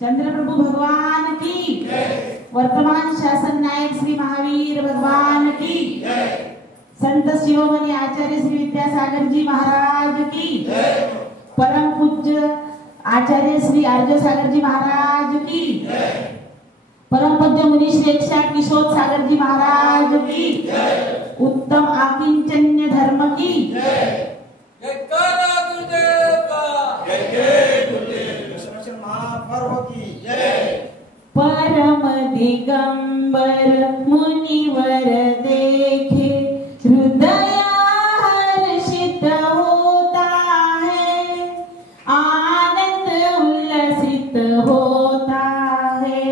चंद्रप्रभु भगवान की वर्तमान शासन नायक श्री महावीर भगवान की संत शिरोमणि आचार्य श्री विद्यासागर जी महाराज की परम पूज्य आचार्य श्री आर्य सागर जी महाराज की परम पूज्य मुनि श्रेष्ठ किशोर सागर जी महाराज की उत्तम आकिंचन्य धर्म की परम दिगंबर मुनिवर देखे हृदय हर्षित होता है, आनंद उल्लसित होता है।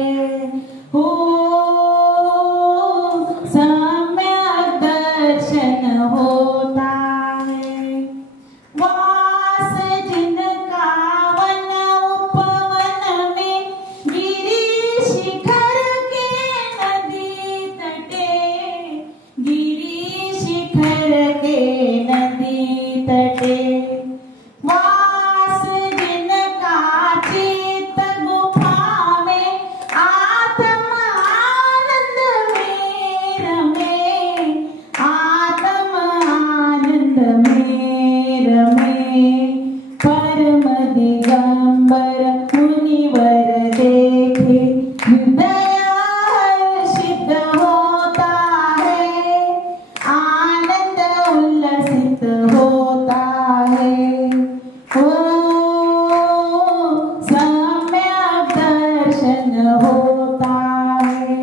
हो सम्यक दर्शन होता है। वास जिनका वन उपवन में गिरी शिखर के नदी तटे, गिरी शिखर के नदी तटे। वास जिनका चित्त गुफा में आत्म आनंद में रमे, आत्म आनंद में रमे। परम दिगंबर मुनिवर देखे हृदय हर्षित होता है, आनंद उल्लसित होता है। ओ सम्यक दर्शन होता है।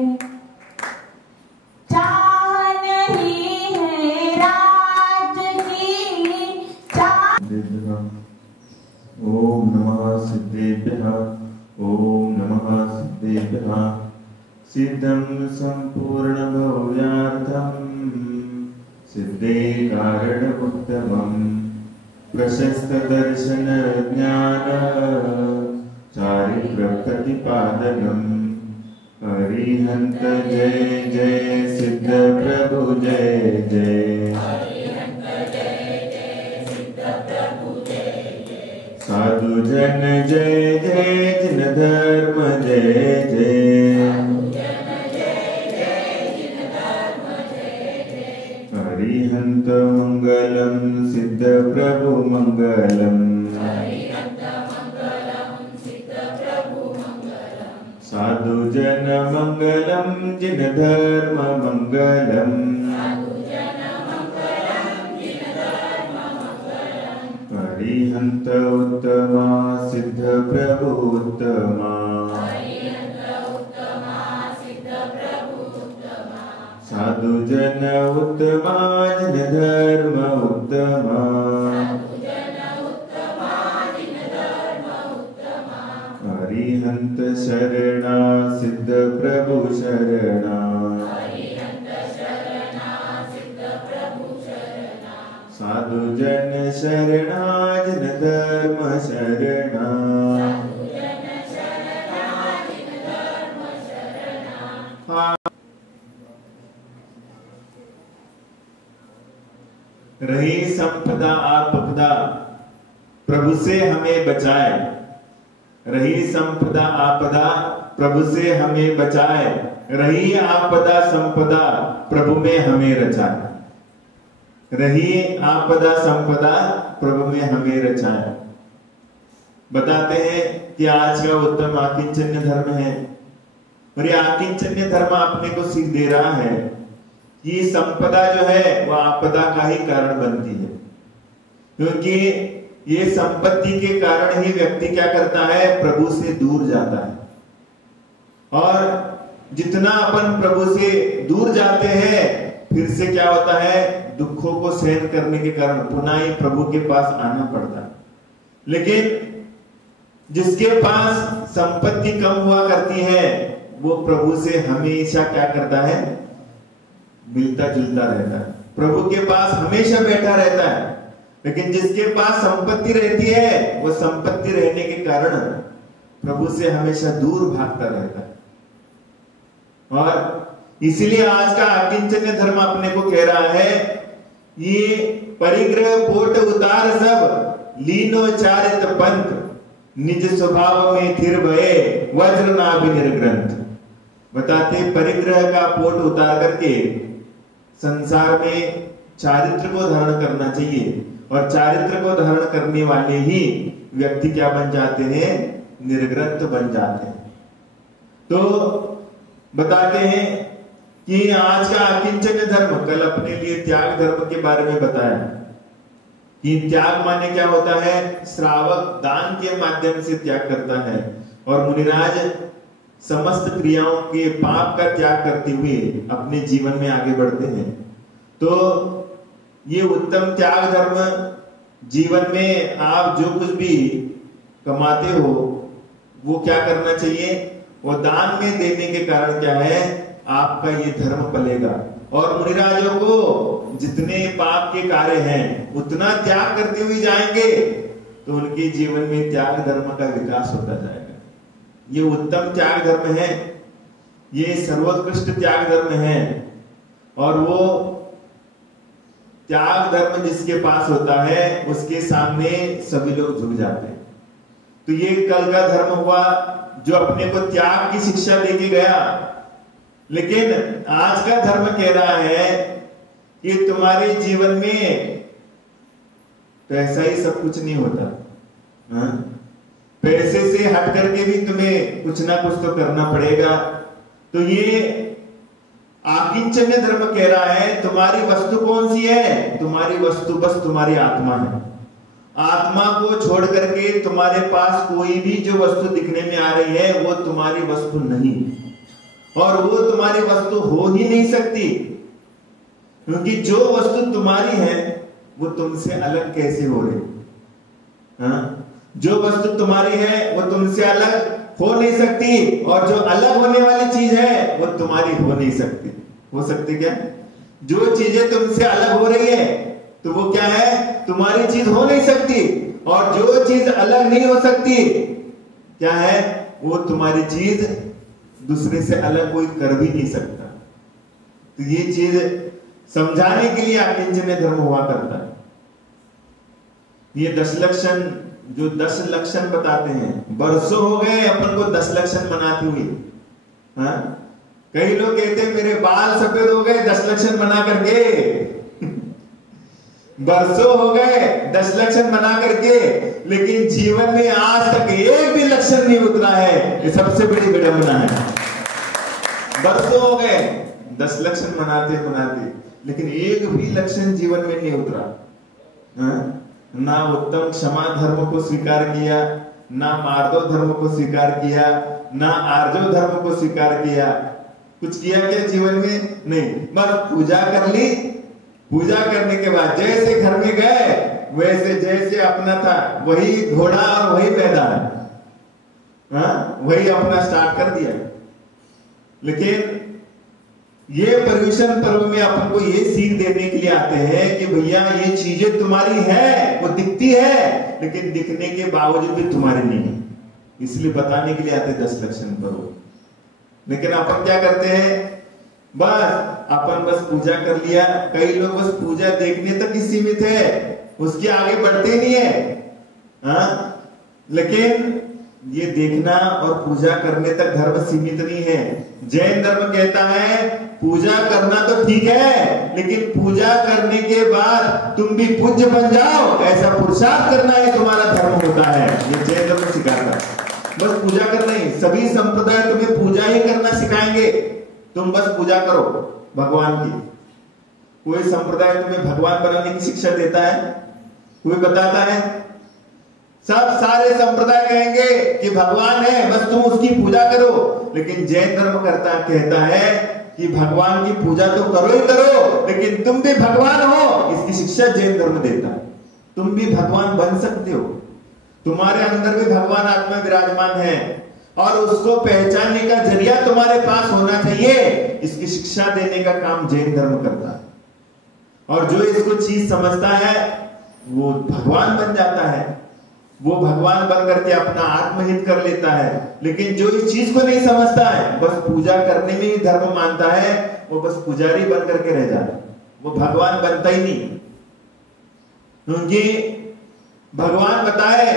चाह नहीं है राज्य की, चाह ओम नमः सिद्धेभ्यः, ओम नमः सिद्धेभ्यः। सिद्धं संपूर्ण भव्यार्थं सिद्धे कारण उत्तमं, प्रशस्त दर्शन ज्ञान चारित्र प्रतिपादनम्। हरिहंत जय जय सिद्ध प्रभु जय जय, साधु जन जय जय जिन धर्म जय जय। हरिहंत मंगलम सिद्ध प्रभु मंगलम, साधु जन मंगलम जिन धर्म मंगलम। हरिहंत उत्तमा सिद्ध प्रभु उत्तमा, साधु जन उत्तमा जिन धर्म उत्तमा। हरिहंत शरणा सिद्ध प्रभु शरणा, साधु जन शरणा जिन धर्म शरणा। रही संपदा आपदा प्रभु से हमें बचाए, रही संपदा आपदा प्रभु से हमें बचाए। रही आपदा संपदा प्रभु में हमें रचाए, रही आपदा संपदा प्रभु में हमें रचाए। बताते हैं कि आज का उत्तम आकिंचन्य धर्म है, और ये आकिंचन्य धर्म अपने को सीख दे रहा है कि संपदा जो है वह आपदा का ही कारण बनती है, क्योंकि ये संपत्ति के कारण ही व्यक्ति क्या करता है, प्रभु से दूर जाता है। और जितना अपन प्रभु से दूर जाते हैं फिर से क्या होता है, दुखों को सहन करने के कारण पुनः ही प्रभु के पास आना पड़ता है। लेकिन जिसके पास संपत्ति कम हुआ करती है वो प्रभु से हमेशा क्या करता है, मिलता जुलता रहता है, प्रभु के पास हमेशा बैठा रहता है। लेकिन जिसके पास संपत्ति रहती है वो संपत्ति रहने के कारण प्रभु से हमेशा दूर भागता रहता है। और इसीलिए आज का आकिंचन्य धर्म अपने को कह रहा है, ये परिग्रह पोट उतार सब लीनो चारित पंथ, निज स्वभाव में थिर भये वज्र नाभि निर्ग्रंथ। बताते परिग्रह का पोट उतार करके संसार में चारित्र को धारण करना चाहिए, और चारित्र को धारण करने वाले ही व्यक्ति क्या बन जाते हैं, निर्ग्रंथ बन जाते हैं। तो बताते हैं कि आज का अकिंचन धर्म, कल अपने लिए त्याग धर्म के बारे में बताया कि त्याग माने क्या होता है, श्रावक दान के माध्यम से त्याग करता है, और मुनिराज समस्त क्रियाओं के पाप का त्याग करते हुए अपने जीवन में आगे बढ़ते हैं। तो ये उत्तम त्याग धर्म जीवन में आप जो कुछ भी कमाते हो वो क्या करना चाहिए, वो दान में देने के कारण क्या है, आपका ये धर्म पलेगा। और मुनिराजों को जितने पाप के कार्य हैं उतना त्याग करते हुए जाएंगे तो उनके जीवन में त्याग धर्म का विकास होता जाएगा। ये उत्तम त्याग धर्म है, ये सर्वोत्कृष्ट त्याग धर्म है, और वो त्याग धर्म जिसके पास होता है उसके सामने सभी लोग झुक जाते हैं। तो ये कल का धर्म हुआ जो अपने को त्याग की शिक्षा देके गया, लेकिन आज का धर्म कह रहा है कि तुम्हारे जीवन में पैसा ही सब कुछ नहीं होता, हाँ? पैसे से हट करके भी तुम्हें कुछ ना कुछ तो करना पड़ेगा। तो ये आकिंचन्य धर्म कह रहा है तुम्हारी वस्तु कौन सी है, तुम्हारी वस्तु बस तुम्हारी आत्मा है। आत्मा को छोड़ करके तुम्हारे पास कोई भी जो वस्तु दिखने में आ रही है वो तुम्हारी वस्तु नहीं, और वो तुम्हारी वस्तु हो ही नहीं सकती, क्योंकि जो वस्तु तुम्हारी है वो तुमसे अलग कैसे हो रही, हाँ? जो वस्तु तुम्हारी है वो तुमसे अलग हो नहीं सकती, और जो अलग होने वाली चीज है वो तुम्हारी हो नहीं सकती। हो सकती क्या? जो चीजें तुमसे अलग हो रही है तो वो क्या है, तुम्हारी चीज हो नहीं सकती, और जो चीज अलग नहीं हो सकती क्या है, वो तुम्हारी चीज दूसरे से अलग कोई कर भी नहीं सकता। तो ये चीज समझाने के लिए आकिंचन्य धर्म हुआ करता है। ये 10 लक्षण, जो 10 लक्षण बताते हैं, बरसों हो गए अपन को 10 लक्षण बनाते हुए, हाँ? कई लोग कहते हैं मेरे बाल सफेद हो गए 10 लक्षण बना करके बरसों हो गए 10 लक्षण बना करके, लेकिन जीवन में आज तक एक भी लक्षण नहीं उतरा है। ये सबसे बड़ी विडंबना है। बरसों हो गए 10 लक्षण बनाते बनाते, लेकिन एक भी लक्षण जीवन में नहीं उतरा, हाँ? ना उत्तम क्षमा धर्म को स्वीकार किया, ना मार्दव धर्म को स्वीकार किया, ना आर्जव धर्म को स्वीकार किया। कुछ किया क्या जीवन में? नहीं, बस पूजा कर ली। पूजा करने के बाद जैसे घर में गए वैसे जैसे अपना था वही घोड़ा और वही मैदान, हाँ? वही अपना स्टार्ट कर दिया। लेकिन ये पर्यूषण पर्व में अपन को ये सीख देने के लिए आते हैं कि भैया ये चीजें तुम्हारी है, वो दिखती है, लेकिन दिखने के बावजूद भी तुम्हारी नहीं है, इसलिए बताने के लिए आते 10 लक्षण पर्व। लेकिन अपन क्या करते हैं, अपन बस पूजा कर लिया। कई लोग बस पूजा देखने तक ही सीमित है, उसके आगे बढ़ते नहीं है, हाँ? लेकिन ये देखना और पूजा करने तक धर्म सीमित नहीं है। जैन धर्म कहता है पूजा करना तो ठीक है, लेकिन पूजा करने के बाद तुम भी पूज्य बन जाओ, ऐसा पुरुषार्थ करना है तुम्हारा धर्म होता है। ये जैन धर्म सिखाता है। बस पूजा करना ही, सभी संप्रदाय तुम्हें पूजा ही करना सिखाएंगे, तुम बस पूजा करो भगवान की। कोई संप्रदाय तुम्हें भगवान बनाने की शिक्षा देता है? कोई बताता है? सब सारे संप्रदाय कहेंगे कि भगवान है, बस तुम उसकी पूजा करो। लेकिन जैन धर्म कहता है कि भगवान की पूजा तो करो ही करो, लेकिन तुम भी भगवान हो, इसकी शिक्षा जैन धर्म देता है। तुम भी भगवान बन सकते हो, तुम्हारे अंदर भी भगवान आत्मा विराजमान है, और उसको पहचानने का जरिया तुम्हारे पास होना चाहिए, इसकी शिक्षा देने का काम जैन धर्म करता है। और जो इसको चीज समझता है वो भगवान बन जाता है, वो भगवान बन करके अपना आत्महित कर लेता है। लेकिन जो इस चीज को नहीं समझता है, बस पूजा करने में ही धर्म मानता है, वो बस पुजारी बन करके रह जाता है, वो भगवान बनता ही नहीं। क्योंकि भगवान बताए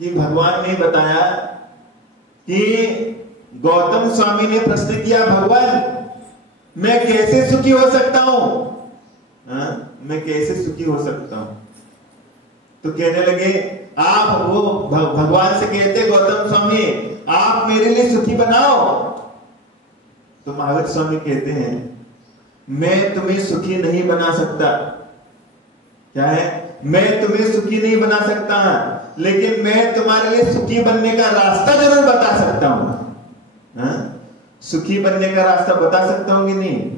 कि भगवान ने बताया कि गौतम स्वामी ने प्रश्न किया, भगवान मैं कैसे सुखी हो सकता हूं? मैं कैसे सुखी हो सकता हूं? तो कहने लगे, आप वो भगवान से कहते, गौतम स्वामी आप मेरे लिए सुखी बनाओ। तो महावीर स्वामी कहते हैं, मैं तुम्हें सुखी नहीं बना सकता। क्या है? मैं तुम्हें सुखी नहीं बना सकता, लेकिन मैं तुम्हारे लिए सुखी बनने का रास्ता जरूर बता सकता हूं। सुखी बनने का रास्ता बता सकता हूं कि नहीं?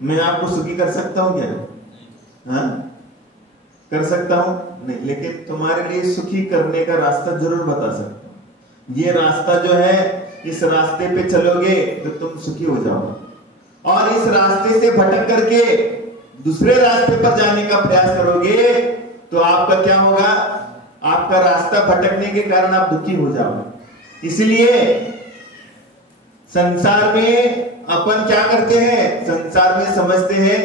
मैं आपको सुखी कर सकता हूं क्या? कर सकता हूं? नहीं, लेकिन तुम्हारे लिए सुखी करने का रास्ता जरूर बता सकता हूं। ये रास्ता जो है, इस रास्ते पे चलोगे तो तुम सुखी हो जाओगे, और इस रास्ते से भटक करके दूसरे रास्ते पर जाने का प्रयास करोगे तो आपका क्या होगा? आपका रास्ता भटकने के कारण आप दुखी हो जाओगे। इसलिए संसार में अपन क्या करते हैं? संसार में समझते हैं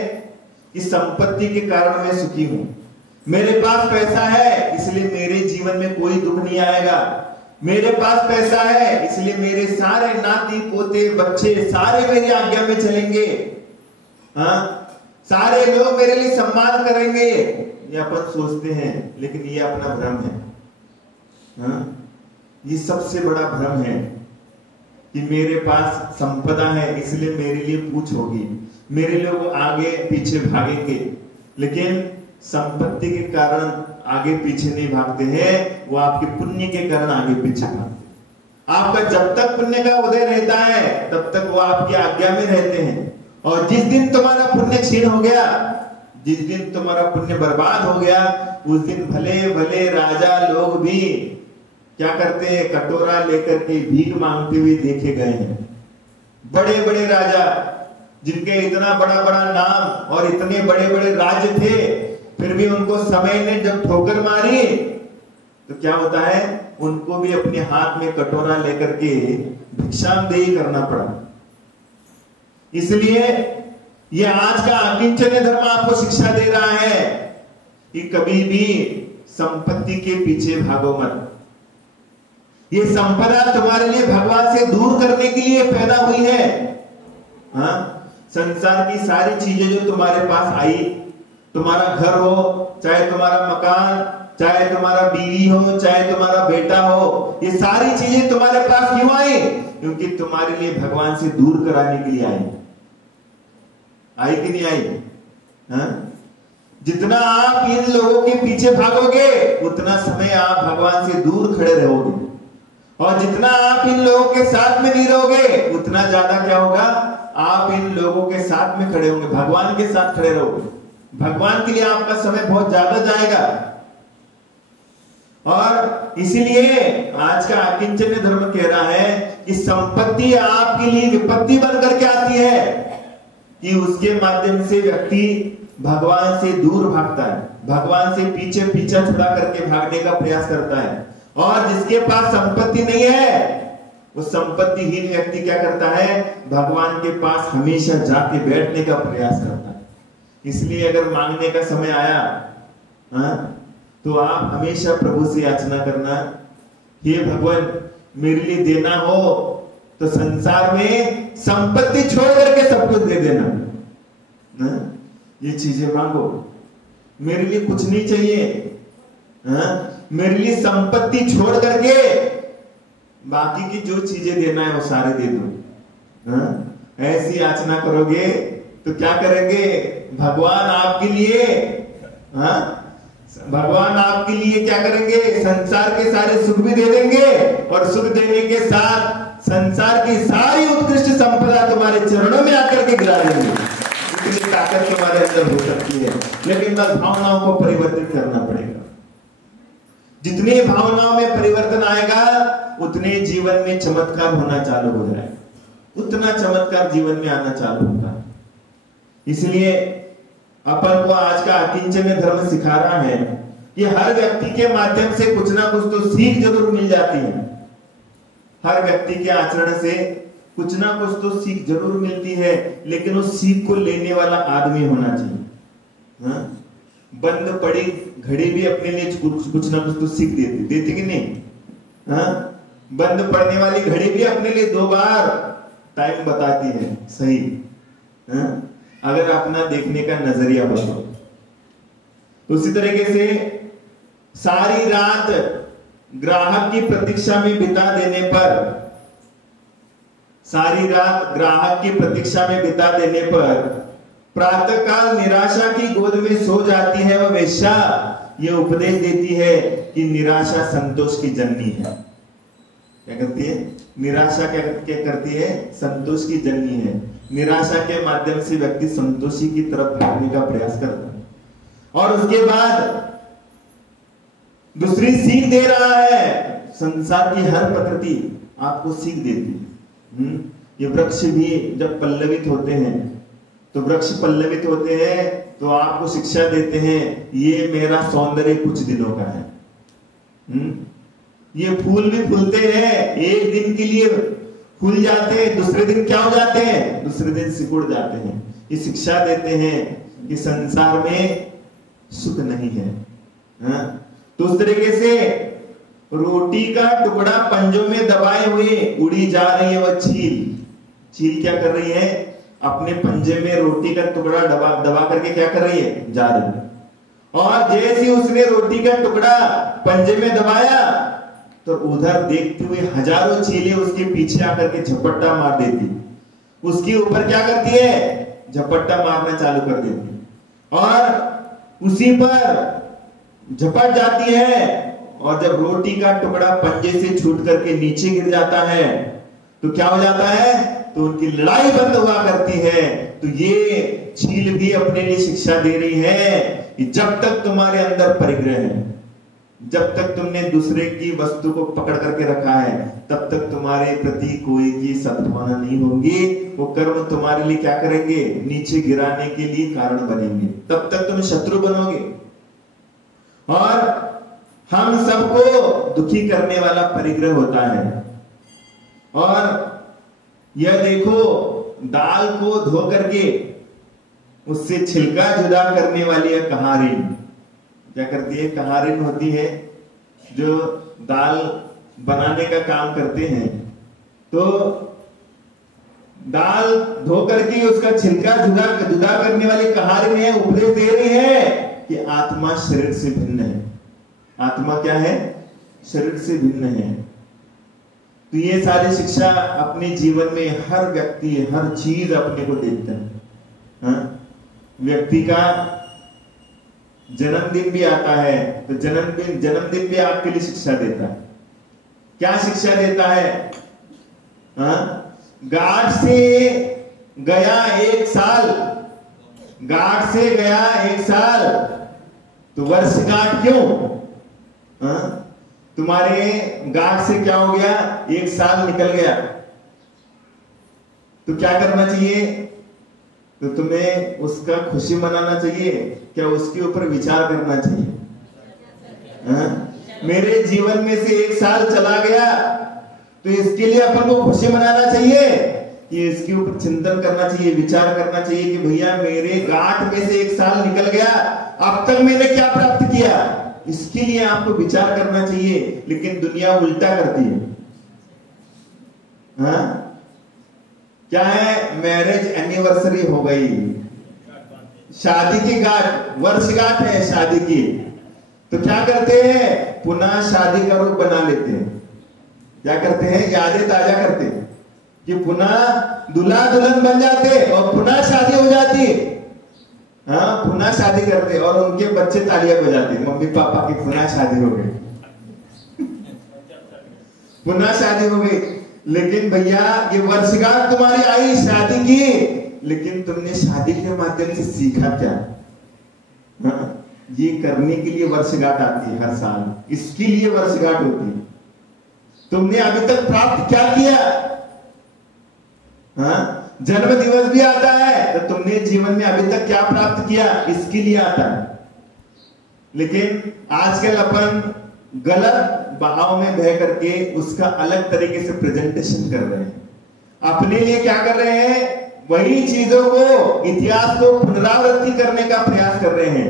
कि संपत्ति के कारण मैं सुखी हूं, मेरे पास पैसा है इसलिए मेरे जीवन में कोई दुख नहीं आएगा, मेरे पास पैसा है इसलिए मेरे सारे नाती पोते बच्चे सारे मेरी आज्ञा में चलेंगे, सारे लोग मेरे लिए सम्मान करेंगे। ये अपन सोचते हैं, लेकिन ये अपना भ्रम है। ये सबसे बड़ा भ्रम है कि मेरे पास संपदा है इसलिए मेरे लिए पूछ होगी, मेरे लोग आगे पीछे भागेंगे। लेकिन संपत्ति के कारण आगे पीछे नहीं भागते हैं, वो आपके पुण्य के कारण आगे पीछे भागते हैं। आपका जब तक पुण्य का उदय रहता है तब तक वो आपकी आज्ञा में रहते हैं, और जिस दिन तुम्हारा पुण्य क्षीण हो गया, जिस दिन तुम्हारा पुण्य बर्बाद हो गया, उस दिन भले भले राजा लोग भी क्या करते हैं? कटोरा लेकर के भीख मांगते हुए देखे गए हैं। बड़े बड़े राजा जिनके इतना बड़ा बड़ा नाम और इतने बड़े बड़े राज्य थे, फिर भी उनको समय ने जब ठोकर मारी तो क्या होता है? उनको भी अपने हाथ में कटोरा लेकर के भिक्षांदेही करना पड़ा। इसलिए ये आज का अकिंचन धर्म आपको शिक्षा दे रहा है कि कभी भी संपत्ति के पीछे भागो मत। ये संपदा तुम्हारे लिए भगवान से दूर करने के लिए पैदा हुई है। संसार की सारी चीजें जो तुम्हारे पास आई, तुम्हारा घर हो, चाहे तुम्हारा मकान, चाहे तुम्हारा बीवी हो, चाहे तुम्हारा बेटा हो, ये सारी चीजें तुम्हारे पास क्यों आई? क्योंकि तुम्हारे लिए भगवान से दूर कराने के लिए आई कि नहीं आई? जितना आप इन लोगों के पीछे भागोगे उतना समय आप भगवान से दूर खड़े रहोगे, और जितना आप इन लोगों के साथ में नहीं रहोगे उतना ज्यादा क्या होगा? आप इन लोगों के साथ में खड़े होंगे, भगवान के साथ खड़े रहोगे। भगवान के लिए आपका समय बहुत ज्यादा जाएगा। और इसीलिए आज का अकिंचन धर्म कह रहा है कि संपत्ति आपके लिए विपत्ति बनकर के आती है कि उसके माध्यम से व्यक्ति भगवान से दूर भागता है, भगवान से पीछे पीछा छुड़ा करके भागने का प्रयास करता है। और जिसके पास संपत्ति नहीं है, वो संपत्तिहीन व्यक्ति क्या करता है? भगवान के पास हमेशा जाके बैठने का प्रयास करता है। इसलिए अगर मांगने का समय आया तो आप हमेशा प्रभु से याचना करना, हे भगवान मेरे लिए देना हो तो संसार में संपत्ति छोड़ करके सब कुछ दे देना। ये चीजें मांगो, मेरे लिए कुछ नहीं चाहिए, मेरे लिए संपत्ति छोड़ करके बाकी की जो चीजें देना है वो सारे दे दो। ऐसी याचना करोगे तो क्या करेंगे? भगवान आपके लिए भगवान आपके लिए क्या करेंगे? संसार के सारे सुख भी दे देंगे, और सुख देने के साथ संसार की सारी उत्कृष्ट संपदा तुम्हारे चरणों में आकर के गिरा देंगे। इतनी ताकत तुम्हारे अंदर हो सकती है, लेकिन बस भावनाओं को परिवर्तित करना पड़ेगा। जितनी भावनाओं में परिवर्तन आएगा उतने जीवन में चमत्कार होना चालू हो जाएगा, उतना चमत्कार जीवन में आना चालू होगा। इसलिए अपन को आज का अकिंचन धर्म सिखा रहा है कि हर व्यक्ति के माध्यम से कुछ ना कुछ तो सीख जरूर मिल जाती है। हर व्यक्ति के आचरण से कुछ ना कुछ तो सीख जरूर मिलती है, लेकिन उस सीख को लेने वाला आदमी होना चाहिए। बंद पड़ी घड़ी भी अपने लिए कुछ ना कुछ तो सीख देती कि नहीं? बंद पड़ने वाली घड़ी भी अपने लिए 2 बार टाइम बताती है सही, अगर अपना देखने का नजरिया हो तो। उसी तरीके से सारी रात ग्राहक की प्रतीक्षा में बिता देने पर, सारी रात ग्राहक की प्रतीक्षा में बिता देने पर प्रातःकाल निराशा की गोद में सो जाती है वह वेश्या, ये उपदेश देती है कि निराशा संतोष की जननी है। क्या करती है? निराशा क्या करती है? संतोष की जननी है। निराशा के माध्यम से व्यक्ति संतोषी की तरफ भागने का प्रयास करता है, और उसके बाद दूसरी सीख दे रहा है। संसार की हर प्रकृति आपको सीख देती है। ये वृक्ष भी जब पल्लवित होते हैं, तो वृक्ष पल्लवित होते हैं तो आपको शिक्षा देते हैं, ये मेरा सौंदर्य कुछ दिनों का है। ये फूल भी फूलते हैं, एक दिन के लिए फूल जाते हैं, दूसरे दिन क्या हो जाते हैं? दूसरे दिन सिकुड़ जाते हैं। ये शिक्षा देते हैं कि संसार में सुख नहीं है। तो उस तरीके से रोटी का टुकड़ा पंजों में दबाए हुए उड़ी जा रही है वह चील। चील क्या कर रही है? अपने पंजे में रोटी का टुकड़ा दबा करके क्या कर रही है? जा रही है। और जैसे उसने रोटी का टुकड़ा पंजे में दबाया तो उधर देखते हुए हजारों चीलें उसके पीछे आकर के झपट्टा मार देती, उसके ऊपर क्या करती है? झपट्टा मारना चालू कर देती, और उसी पर झपट जाती है। और जब रोटी का टुकड़ा पंजे से छूट करके नीचे गिर जाता है तो क्या हो जाता है? तो उनकी लड़ाई बंद हुआ करती है। तो ये चील भी अपने लिए शिक्षा दे रही है कि जब तक तुम्हारे अंदर परिग्रह है, जब तक तुमने दूसरे की वस्तु को पकड़ करके रखा है, तब तक तुम्हारे प्रति कोई की सद्भावना नहीं होगी। वो कर्म तुम्हारे लिए क्या करेंगे? नीचे गिराने के लिए कारण बनेंगे, तब तक तुम शत्रु बनोगे। और हम सबको दुखी करने वाला परिग्रह होता है। और यह देखो, दाल को धो करके उससे छिलका जुदा करने वाली है कहारिन। क्या करती है? कहारिन होती है जो दाल बनाने का काम करते हैं। तो दाल धो करके उसका छिलका जुदा करने वाली कहारिन है, उपदेश दे रही है कि आत्मा शरीर से भिन्न है। आत्मा क्या है? शरीर से भिन्न है। तो ये सारी शिक्षा अपने जीवन में हर व्यक्ति, हर चीज अपने को देता है। व्यक्ति का जन्मदिन भी आता है तो जन्मदिन भी आपके लिए शिक्षा देता है। क्या शिक्षा देता है? गाठ से गया 1 साल, गाठ से गया 1 साल, तो वर्षगांठ क्यों? तुम्हारे गांठ से क्या हो गया? 1 साल निकल गया। तो क्या करना चाहिए? तो तुम्हें उसका खुशी मनाना चाहिए, क्या उसके ऊपर विचार करना चाहिए? मेरे जीवन में से 1 साल चला गया तो इसके लिए अपन को खुशी मनाना चाहिए कि इसके ऊपर चिंतन करना चाहिए, विचार करना चाहिए कि भैया मेरे गांठ में से 1 साल निकल गया, अब तक मैंने क्या प्राप्त किया, इसके लिए आपको विचार करना चाहिए। लेकिन दुनिया उल्टा करती है। क्या है? मैरिज एनिवर्सरी हो गई, शादी की गांठ, वर्षगांठ है शादी की, तो क्या करते हैं? पुनः शादी का रूप बना लेते हैं। क्या करते हैं? यादें ताजा करते हैं कि पुनः दूल्हा दुल्हन बन जाते और पुनः शादी हो जाती। पुनः शादी करते और उनके बच्चे तालियां बजाते, मम्मी पापा की पुनः शादी हो गई, पुनः शादी हो गई। लेकिन भैया ये वर्षगांठ तुम्हारी आई शादी की, लेकिन तुमने शादी के माध्यम से सीखा क्या? ये करने के लिए वर्षगांठ आती है हर साल, इसके लिए वर्षगांठ होती है। तुमने अभी तक प्राप्त क्या किया? जन्म दिवस भी आता है तो तुमने जीवन में अभी तक क्या प्राप्त किया, इसके लिए आता है। लेकिन आजकल अपन गलत बहाव में बह करके उसका अलग तरीके से प्रेजेंटेशन कर रहे हैं। अपने लिए क्या कर रहे हैं? वही चीजों को, इतिहास को पुनरावृत्ति करने का प्रयास कर रहे हैं।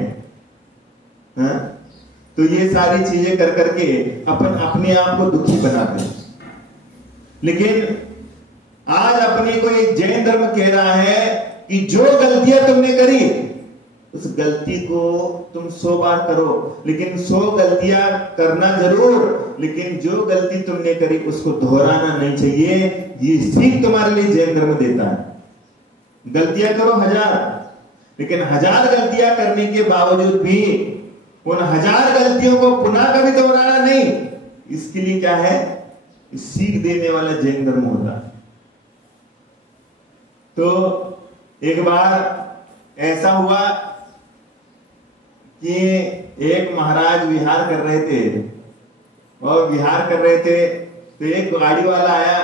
तो ये सारी चीजें कर करके अपन अपने आप को दुखी बनाते हैं। लेकिन आज अपने को एक जैन धर्म कह रहा है कि जो गलतियां तुमने करी उस गलती को तुम 100 बार करो, लेकिन 100 गलतियां करना जरूर, लेकिन जो गलती तुमने करी उसको दोहराना नहीं चाहिए। ये सीख तुम्हारे लिए जैन धर्म देता है। गलतियां करो 1000, लेकिन 1000 गलतियां करने के बावजूद भी उन 1000 गलतियों को पुनः कभी दोहराना नहीं। इसके लिए क्या है, सीख देने वाला जैन धर्म होता है। तो एक बार ऐसा हुआ कि एक महाराज विहार कर रहे थे, और विहार कर रहे थे तो एक गाड़ी वाला आया,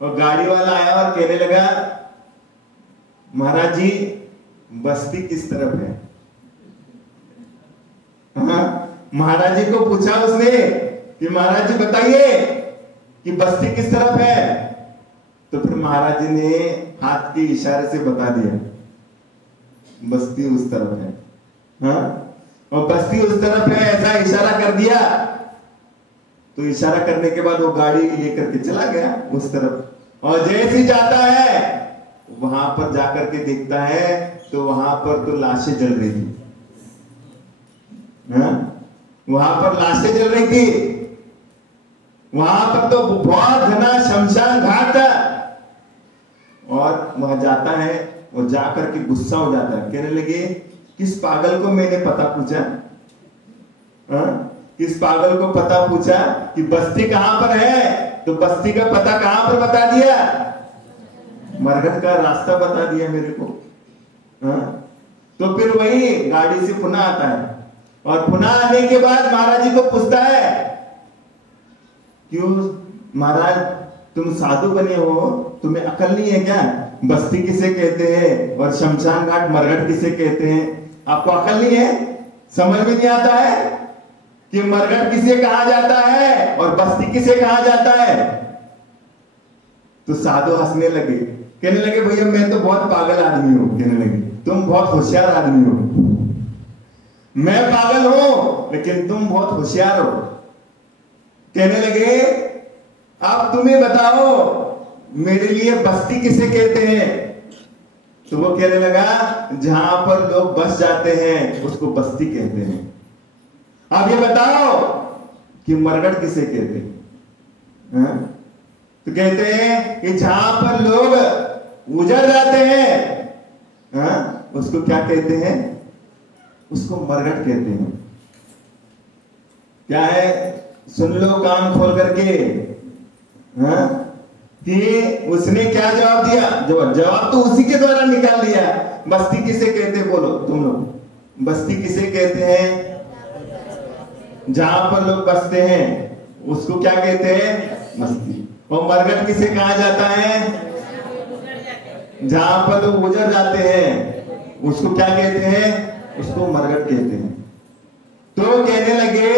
और गाड़ी वाला आया और कहने लगा, महाराज जी बस्ती किस तरफ है? महाराज जी को पूछा उसने कि महाराज जी बताइए कि बस्ती किस तरफ है? तो फिर महाराज जी ने हाथ के इशारे से बता दिया, बस्ती उस तरफ है। हाँ, और बस्ती उस तरफ है ऐसा इशारा कर दिया। तो इशारा करने के बाद वो गाड़ी लेकर के चला गया उस तरफ, और जैसे ही जाता है वहां पर जाकर के देखता है तो वहां पर तो लाशें जल रही थी। वहां पर लाशें जल रही थी, वहां पर तो बहुत घना शमशान घाट था। और वहां जाता है और जाकर के गुस्सा हो जाता है, कहने लगे किस पागल को मैंने पता पूछा, किस पागल को पता पूछा कि बस्ती कहां पर है, तो बस्ती का पता कहां पर बता दिया, मरघट का रास्ता बता दिया मेरे को। तो फिर वही गाड़ी से पुनः आता है, और पुनः आने के बाद महाराज जी को पूछता है, क्यों महाराज तुम साधु बने हो, तुम्हें अकल नहीं है क्या? बस्ती किसे कहते हैं और शमशान घाट मरघट किसे कहते हैं? आपको अकल नहीं है? समझ में नहीं आता है कि मरघट किसे कहा जाता है और बस्ती किसे कहा जाता है? तो साधु हंसने लगे, कहने लगे भैया मैं तो बहुत पागल आदमी हूं। कहने लगे तुम बहुत होशियार आदमी हो, मैं पागल हूं लेकिन तुम बहुत होशियार हो। कहने लगे अब तुम्हें बताओ मेरे लिए बस्ती किसे कहते हैं? तो वो कहने लगा जहां पर लोग बस जाते हैं उसको बस्ती कहते हैं। अब ये बताओ कि मरघट किसे कहते हैं? तो कहते हैं कि जहां पर लोग उजड़ जाते हैं उसको क्या कहते हैं? उसको मरघट कहते हैं। क्या है? सुन लो कान खोल करके, कि उसने क्या जवाब दिया? जवाब तो उसी के द्वारा निकाल दिया। बस्ती किसे कहते हैं? बोलो तुम लोग, बस्ती किसे कहते हैं? जहां पर लोग बसते हैं उसको क्या कहते हैं? बस्ती। और मरघट किसे कहा जाता है? जहां पर लोग गुजर जाते हैं उसको क्या कहते हैं? उसको मरघट कहते हैं। तो कहने लगे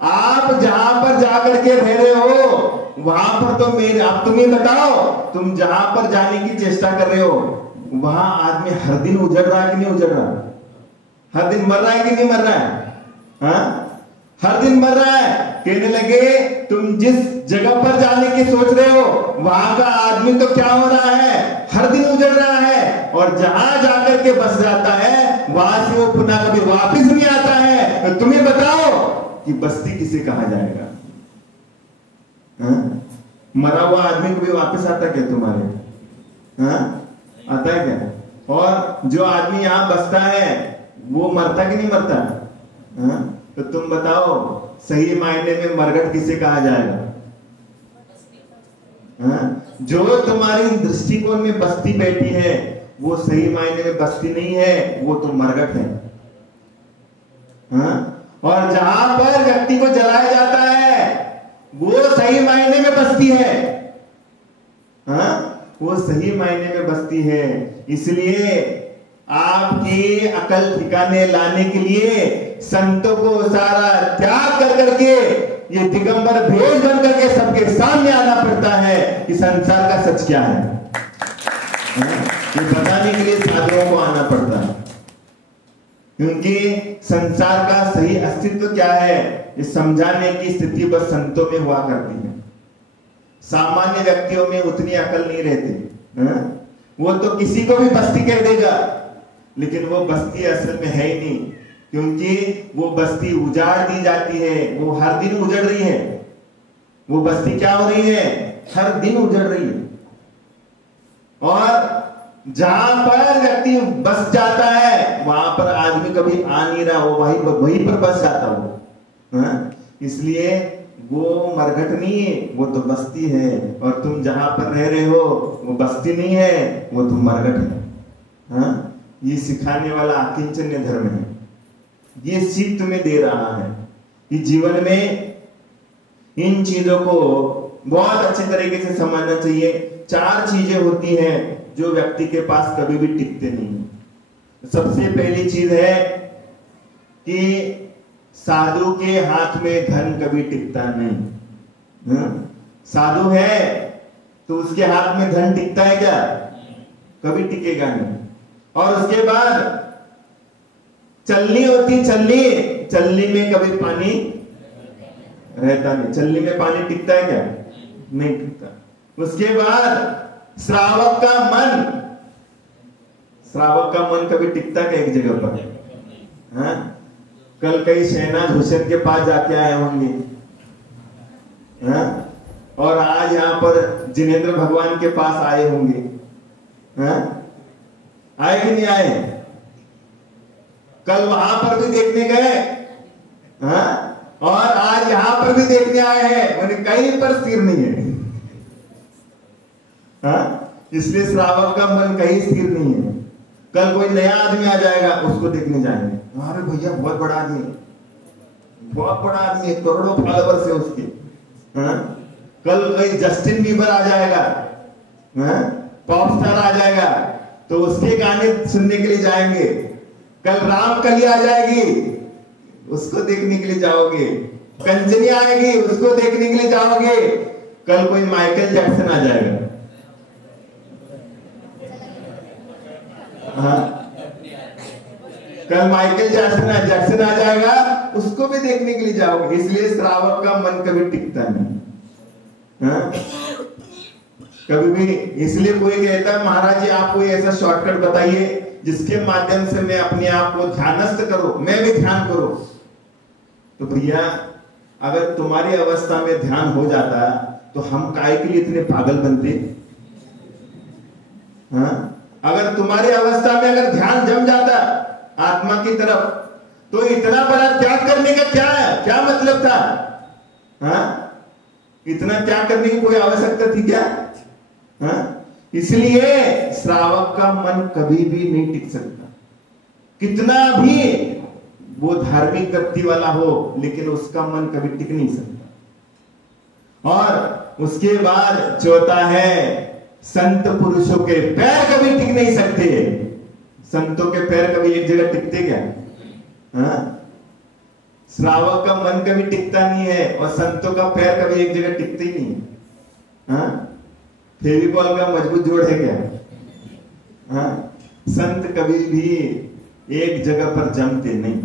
आप जहां पर जाकर के रह रहे हो वहां पर तो मेरे, आप तुम्हें बताओ तुम जहां पर जाने की चेष्टा कर रहे हो वहां आदमी हर दिन उजड़ रहा है कि नहीं उजड़ रहा? हर दिन मर रहा है कि नहीं मर रहा है? हर दिन मर रहा है। कहने लगे तुम जिस जगह पर जाने की सोच रहे हो वहां का आदमी तो क्या हो रहा है? हर दिन उजड़ रहा है, और जहां जाकर के बस जाता है वहां से वो पुनः कभी वापिस नहीं आता है। तो तुम्हें बताओ कि बस्ती किसे कहा जाएगा? मरा हुआ आदमी कभी वापस आता क्या तुम्हारे? आता है क्या? और जो आदमी यहां बसता है वो मरता कि नहीं मरता? तो तुम बताओ सही मायने में मरघट किसे कहा जाएगा? जो तुम्हारी दृष्टिकोण में बस्ती बैठी है वो सही मायने में बस्ती नहीं है, वो तो मरघट है। और जहां पर व्यक्ति को जलाया जाता है वो सही मायने में बस्ती है। वो सही मायने में बस्ती है। इसलिए आपकी अकल ठिकाने लाने के लिए संतों को सारा त्याग कर करके ये दिगंबर भेष बन करके सबके सामने आना पड़ता है कि संसार का सच क्या है। ये बताने के लिए साधुओं को आना पड़ता है। क्योंकि संसार का सही अस्तित्व क्या है ये समझाने की स्थिति बस संतों में हुआ करती है। सामान्य व्यक्तियों में उतनी अकल नहीं रहती। वो तो किसी को भी बस्ती कह देगा, लेकिन वो बस्ती असल में है ही नहीं, क्योंकि वो बस्ती उजाड़ दी जाती है, वो हर दिन उजड़ रही है। वो बस्ती क्या हो रही है? हर दिन उजड़ रही है। और जहां पर व्यक्ति बस जाता है वहां पर आदमी कभी आ नहीं रहा, वो वहीं पर बस जाता हो। इसलिए वो मरघट नहीं है, वो तो बस्ती है। और तुम जहां पर रह रहे हो वो बस्ती नहीं है, वो तुम मरघट है। ये सिखाने वाला अकिंचन्य धर्म है। ये सीख तुम्हें दे रहा है कि जीवन में इन चीजों को बहुत अच्छे तरीके से समझना चाहिए। 4 चीजें होती हैं जो व्यक्ति के पास कभी भी टिकते नहीं। सबसे पहली चीज है कि साधु के हाथ में धन कभी टिकता नहीं। साधु है तो उसके हाथ में धन टिकता है क्या? कभी टिकेगा नहीं। और उसके बाद चलनी होती, चलनी में कभी पानी रहता नहीं। चलनी में पानी टिकता है क्या? नहीं टिकता। उसके बाद श्रावक का मन कभी टिकता क्या एक जगह पर? कल कई शहनाज हुसैन के पास जाके आए होंगे, और आज यहाँ पर जिनेंद्र भगवान के पास आए होंगे। आए कि नहीं आए? कल वहां पर भी देखने गए, और आज यहां पर भी देखने आए हैं। उन्हें कहीं पर स्थिर नहीं है। इसलिए श्रावक का मन कहीं स्थिर नहीं है। कल कोई नया आदमी आ जाएगा, उसको देखने जाएंगे, अरे भैया बहुत बड़ा आदमी है, बहुत बड़ा आदमी है, करोड़ों फॉलोवर्स है उसके। कल कोई जस्टिन बीबर आ जाएगा, पॉप स्टार आ जाएगा, तो उसके गाने सुनने के लिए जाएंगे। कल रामकली आ जाएगी, उसको देखने के लिए जाओगे। कंचनी आएगी, उसको देखने के लिए जाओगे। कल कोई माइकल जैक्सन आ जाएगा, कल माइकल जैक्सन आ जाएगा, उसको भी देखने के लिए जाओगे। इसलिए श्रावक का मन कभी टिकता नहीं। कभी भी। इसलिए कोई कहता है महाराज जी आप कोई ऐसा शॉर्टकट बताइए जिसके माध्यम से मैं अपने आप को ध्यानस्थ करूं, मैं भी ध्यान करूं। तो भैया अगर तुम्हारी अवस्था में ध्यान हो जाता तो हम काय के लिए इतने पागल बनते? अगर तुम्हारी अवस्था में अगर ध्यान जम जाता आत्मा की तरफ, तो इतना बड़ा त्याग करने का क्या मतलब था? इतना त्याग करने की कोई आवश्यकता थी क्या? इसलिए श्रावक का मन कभी भी नहीं टिक सकता, कितना भी वो धार्मिक व्यक्ति वाला हो, लेकिन उसका मन कभी टिक नहीं सकता। और उसके बाद चौथा है संत पुरुषों के पैर कभी टिक नहीं सकते। संतों के पैर कभी एक जगह टिकते क्या? श्रावक का मन कभी टिकता नहीं है, और संतों का पैर कभी एक जगह टिकते ही नहीं है। फेविकॉल का मजबूत जोड़ है क्या? संत कभी भी एक जगह पर जमते नहीं,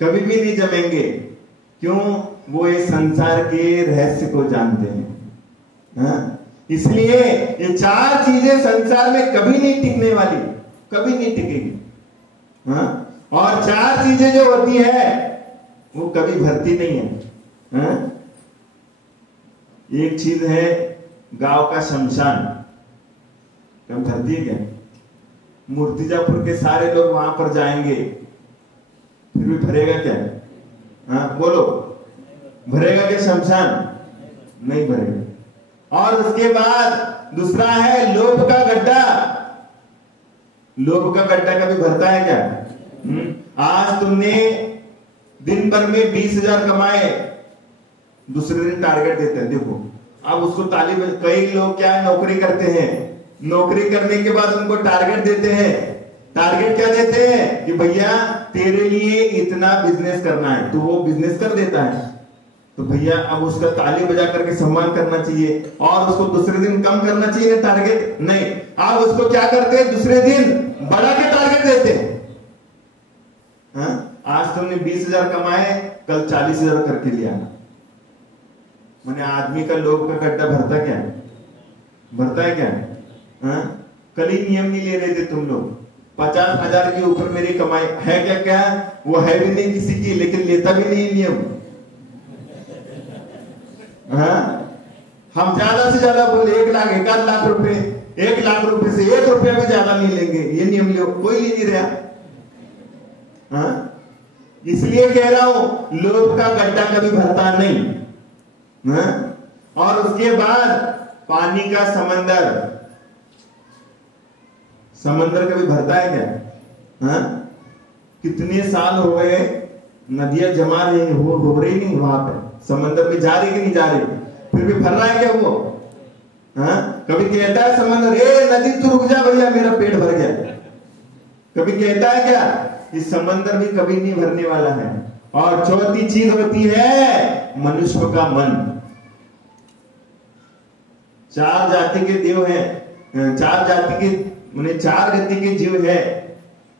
कभी भी नहीं जमेंगे। क्यों? वो ये संसार के रहस्य को जानते हैं। इसलिए ये 4 चीजें संसार में कभी नहीं टिकने वाली, कभी नहीं टिकेगी। और 4 चीजें जो होती है वो कभी भरती नहीं है। एक चीज है गांव का शमशान, कभी भरती है क्या? मूर्तिजापुर के सारे लोग वहां पर जाएंगे, फिर भी भरेगा क्या? बोलो, भरेगा क्या शमशान? नहीं भरेगा। और उसके बाद दूसरा है लोभ का गड्ढा। लोभ का गड्ढा कभी भरता है क्या? आज तुमने दिन भर में 20,000 कमाए, दूसरे दिन टारगेट देते हैं, देखो अब उसको ताली बज। कई लोग क्या नौकरी करते हैं, नौकरी करने के बाद उनको टारगेट देते हैं। टारगेट क्या देते हैं कि भैया तेरे लिए इतना बिजनेस करना है, तो वो बिजनेस कर देता है। तो भैया अब उसका ताली बजा करके सम्मान करना चाहिए, और उसको दूसरे दिन कम करना चाहिए ना टारगेट? नहीं, आप उसको क्या करते हैं, दूसरे दिन बढ़ा के टारगेट देते हैं। आज तुमने 20,000 कमाए, कल 40,000 करके लिया। मैंने आदमी का लोभ का गड्ढा भरता क्या है? भरता है क्या? हाँ? कल ही नियम नहीं ले रहे थे तुम लोग। 50,000 के ऊपर मेरी कमाई है क्या? क्या वो है भी नहीं किसी की, लेकिन लेता भी नहीं नियम। हाँ? हम ज्यादा से ज्यादा बोले 1 लाख 1 लाख रुपए, 1 लाख रुपए से 1 रुपया भी ज्यादा नहीं लेंगे, ये नियम लो, कोई ले नहीं रहा। हाँ? इसलिए कह रहा हूं लोभ का गड्ढा कभी भरता नहीं। हाँ? और उसके बाद पानी का समंदर, समंदर कभी भरता है क्या? हाँ? कितने साल हो गए नदियां जमा रही हो रही नहीं वहां पे, समंदर में जा रही कि नहीं जा रही, फिर भी भर रहा है क्या वो? हाँ? कभी कहता है समंदर ए नदी तू रुक जा भैया मेरा पेट भर गया? कभी कहता है क्या? इस समंदर भी कभी नहीं भरने वाला है। और चौथी चीज होती है मनुष्य का मन। 4 जाति के देव हैं, 4 जाति के माने 4 गति के जीव है,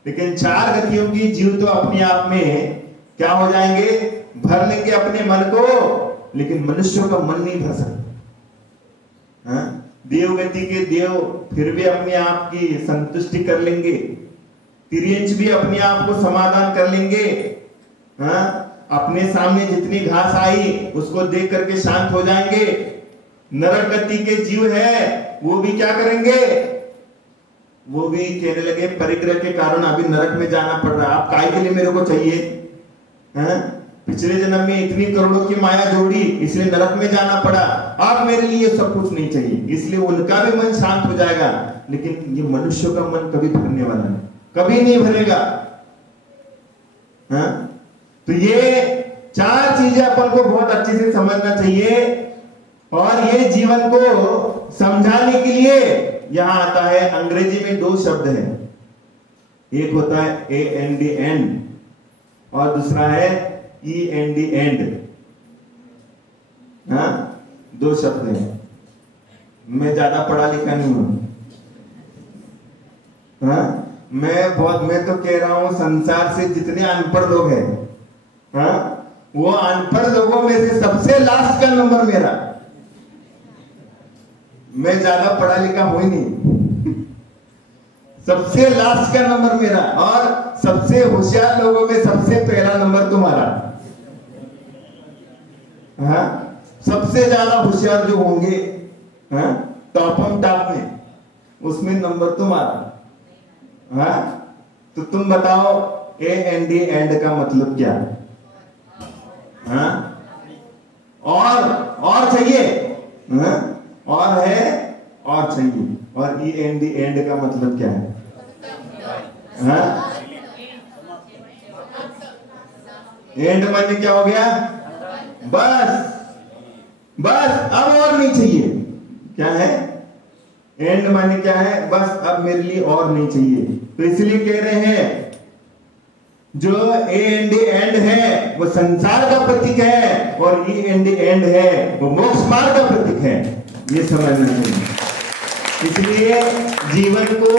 लेकिन 4 गतियों की जीव तो अपने आप में क्या हो जाएंगे? भर लेंगे अपने मन को, लेकिन मनुष्यों का मन नहीं भर सकता। हाँ? देव गति के देव फिर भी अपने आप की संतुष्टि कर लेंगे, तिर्यंच भी अपने आप को समाधान कर लेंगे। हाँ? अपने सामने जितनी घास आई उसको देख करके शांत हो जाएंगे। नरक गति के जीव है वो भी क्या करेंगे? वो भी कहने लगे परिग्रह के कारण अभी नरक में जाना पड़ रहा है, आप काय के लिए मेरे को चाहिए? हाँ? पिछले जन्म में इतनी करोड़ों की माया जोड़ी इसलिए नरक में जाना पड़ा, अब मेरे लिए सब कुछ नहीं चाहिए, इसलिए उनका भी मन शांत हो जाएगा। लेकिन ये मनुष्यों का मन कभी भरने वाला नहीं, कभी नहीं भरेगा। हाँ? तो ये 4 चीजें अपन को बहुत अच्छे से समझना चाहिए। और ये जीवन को समझाने के लिए यहां आता है, अंग्रेजी में 2 शब्द हैं, एक होता है AND एंड और दूसरा है END एंड। हाँ? 2 शब्द हैं। मैं ज्यादा पढ़ा लिखा नहीं हूं। हाँ? मैं तो कह रहा हूं संसार से जितने अनपढ़ लोग हैं, हाँ? वो अनपढ़ लोगों में से सबसे लास्ट का नंबर मेरा। मैं ज्यादा पढ़ा लिखा हूं ही नहीं, सबसे लास्ट का नंबर मेरा, और सबसे होशियार लोगों में सबसे पहला नंबर तुम्हारा। हाँ? सबसे ज्यादा होशियार जो होंगे, हाँ? टॉप ऑन टॉप में, उसमें नंबर तुम्हारा। हाँ? तो तुम बताओ AND एंड का मतलब क्या? हाँ? और चाहिए? हाँ? और है और चाहिए। और END एंड का मतलब क्या है? हाँ? एंड माने क्या हो गया? बस अब और नहीं चाहिए। क्या है? एंड माने क्या है? बस अब मेरे लिए और नहीं चाहिए। तो इसलिए कह रहे हैं जो AND एंड है वो संसार का प्रतीक है, और END एंड है वो मोक्ष मार्ग का प्रतीक है। ये समझना चाहिए। इसलिए जीवन को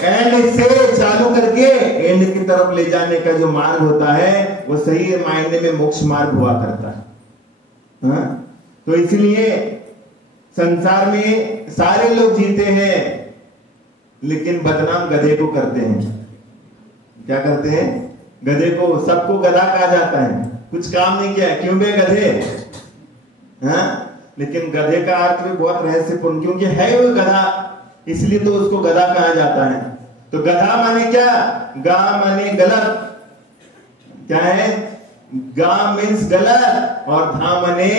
एंड से चालू करके एंड की तरफ ले जाने का जो मार्ग होता है वो सही मायने में मोक्ष मार्ग हुआ करता है। हाँ? तो इसलिए संसार में सारे लोग जीते हैं, लेकिन बदनाम गधे को करते हैं। क्या करते हैं? गधे को, सबको गधा कहा जाता है, कुछ काम नहीं किया, क्यों बे गधे? हाँ? लेकिन गधे का अर्थ भी बहुत रहस्यपूर्ण, क्योंकि है वो गधा, इसलिए तो उसको गधा कहा जाता है। तो गधा माने क्या? गा माने गलत। क्या है? गा मीन्स गलत, और धा माने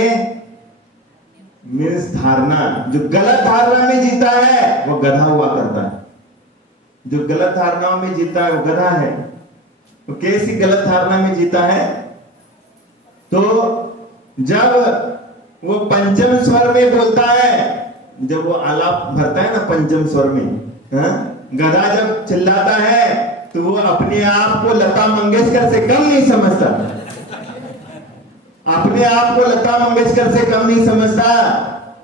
मीन्स धारणा। जो गलत धारणा में जीता है वो गधा हुआ करता है। जो गलत धारणाओं में जीता है वो गधा है। तो कैसी गलत धारणा में जीता है? तो जब वो पंचम स्वर में बोलता है, जब वो आलाप भरता है ना पंचम स्वर में, हाँ? गधा जब चिल्लाता है तो वो अपने आप को लता मंगेशकर से कम नहीं समझता, अपने आप को लता मंगेशकर से कम नहीं समझता।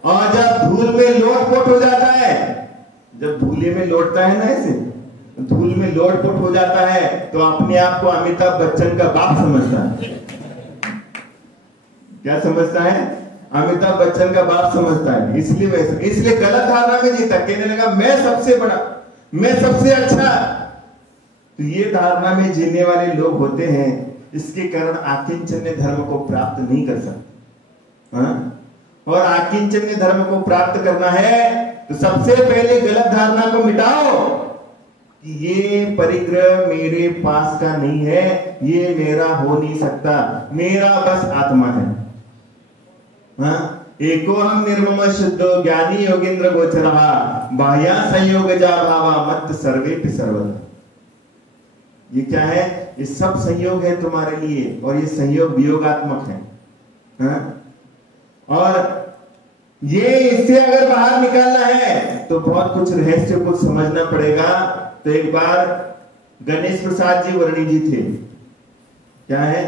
और जब धूल में लोट पोट हो जाता है, जब धूले में लौटता है ना ऐसे, धूल में लोटपोट हो जाता है तो अपने आप को अमिताभ बच्चन का बाप समझता है। क्या समझता है? अमिताभ बच्चन का बाप समझता है। इसलिए गलत धारणा में जीता, कहने लगा मैं सबसे बड़ा, मैं सबसे अच्छा। तो ये धारणा में जीने वाले लोग होते हैं, इसके कारण आकिंचन्य धर्म को प्राप्त नहीं कर सकते। और आकिंचन्य धर्म को प्राप्त करना है तो सबसे पहले गलत धारणा को मिटाओ कि ये परिग्रह मेरे पास का नहीं है, ये मेरा हो नहीं सकता, मेरा बस आत्मा है। एको हम निर्मम शुद्धो ज्ञानी योगेंद्र गोचरहा बाह्या संयोग जा भावा मत सर्वे सर्वदा। ये क्या है? ये सब संयोग है तुम्हारे लिए, और ये संयोग वियोगात्मक है। और ये इससे अगर बाहर निकालना है तो बहुत कुछ रहस्य को समझना पड़ेगा। तो एक बार गणेश प्रसाद जी वर्णी जी थे। क्या है?